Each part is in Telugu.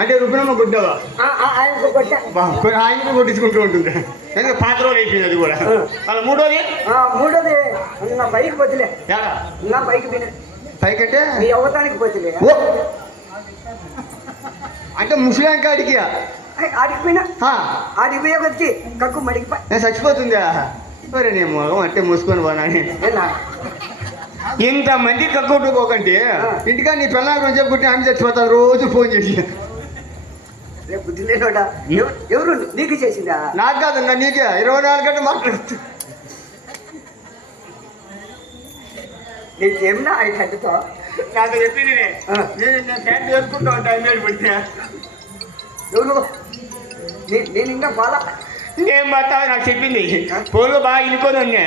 అంటే రుబ్బినమ్మ గుడ్డవా ఆయన కొట్టించుకుంటూ ఉంటుంది. ఎందుకంటే పాత రోజులు అయిపోయింది అది కూడా. అలా మూడోది నా పైకి పోతులే నా పైకి పైకి అంటే నీ అవతానికి పోతులే అంటే ముసలాం కాడికి ఆడికి పోయినా ఆడికి పోయే వచ్చి కక్కు మడికి నేను చచ్చిపోతుందా మరి నేను మొగం అంటే మూసుకొని పోనాని ఇంతమంది కక్కుట్టుకోకండి ఇంటికా నీ పిల్లల రోజు పుట్టి ఆమె చచ్చిపోతాను రోజు ఫోన్ చేసి. బుద్ధి లేనోడా ఎవరు నీకు చేసిందా? నాకు కాదన్నా నీకే 24 గంటలు మాట్లాడుతూ నీకేమన్నా ఆయన కట్టుతో నాకు చెప్పింది నేను ఫ్యాన్ చేసుకుంటా ఉంటాను మీద పుట్టిన ఎవరు నేను ఇంకా బాగా ఏం మాట్లాడతావు నాకు చెప్పింది. పోలు బాగా ఇనుకొని ఉన్నా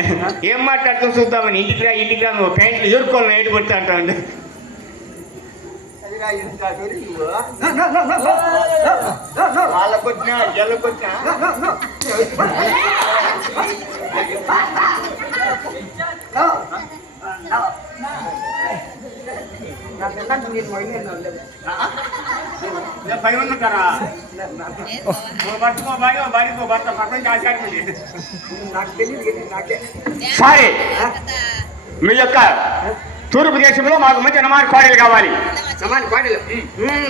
ఏం మాట్లాడుతూ చూద్దామని ఇంటికి రా నువ్వు ప్యాంట్లు ఎదుర్కోవాలి నైట్ కొడుతూ అంటావు. వాళ్ళకొచ్చినా జల్లకొచ్చినా పై ఉంటారా భర్త ప్రపంచ ఆచార్య నాకు తెలియదు నాకే సరే మీ యొక్క తూర్పు దేశంలో మాకు మంచి నమాజ్ కోడలు కావాలి.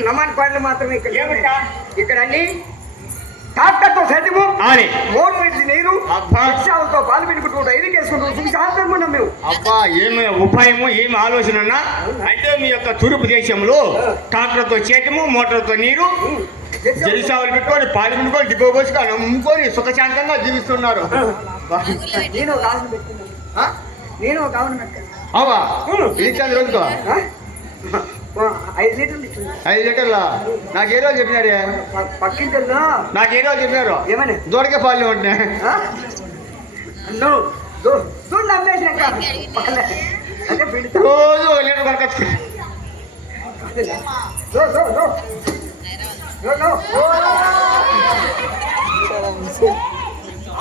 నమాజ్ కోడలు మాత్రమే ఇక్కడ అన్ని ట్రాక్టర్తో సెటిము మోటార్ పెట్టి నీరు రిక్షాలతో పాలు పెట్టుకుంటూ ఐదు వేసుకుంటున్నాం మేము. అబ్బా ఏమి ఉపాయము ఏమి ఆలోచన అంటే మీ యొక్క తూర్పు దేశంలో ట్రాక్టర్తో చేయటము మోటార్తో నీరు జలిసావులు పెట్టుకొని పాలు పెట్టుకొని దిబ్బ పోసుకొని అమ్ముకొని సుఖశాంతంగా జీవిస్తున్నారు. నేను ఒక ఆవును పెట్టాను. అవా ఇచ్చాను రోజుకో 5 లీటర్లు ఇచ్చింది. 5 లీటర్లా నాకు ఏ రోజు చెప్పినారే పక్కింటల్లో నాకు ఏ రోజు చెప్పినారు ఏమని దూడకే పాలు ఉంటున్నాయి. చూడు అమ్మేసినాక అంటే రోజు 1 లీటర్ కొనకొచ్చు.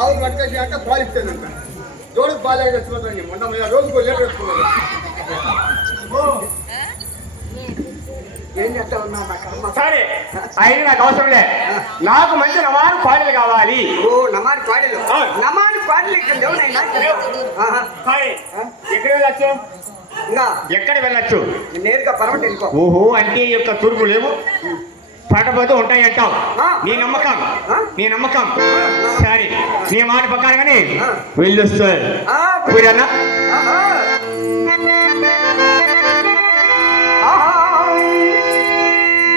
ఆవు పట్టుకొచ్చి అంటే పాలు ఇచ్చాను దూడకు పాలు వచ్చిపోతాను మొన్న రోజుకు 1 లీటర్ వేసుకున్నాను. ఏం చేస్తా ఉన్నా సరే అయినా నాకు అవసరం లే నాకు మంచి నమాజ్ కోడలు కావాలి. నమాజ్ కోడలు ఇక్కడ లేవునైనా ఎక్కడ వెళ్ళచ్చు ఇంకా ఎక్కడ వెళ్ళచ్చు నేరుగా పర్వతం వెళ్ళిపో. ఓహో అంటే ఈ యొక్క తూర్పు లేవు పట్టపోతూ ఉంటాయి అంటావు. నీ నమ్మకం సరే నీ మాట ప్రకారంగానే వెళ్ళొస్తాయి.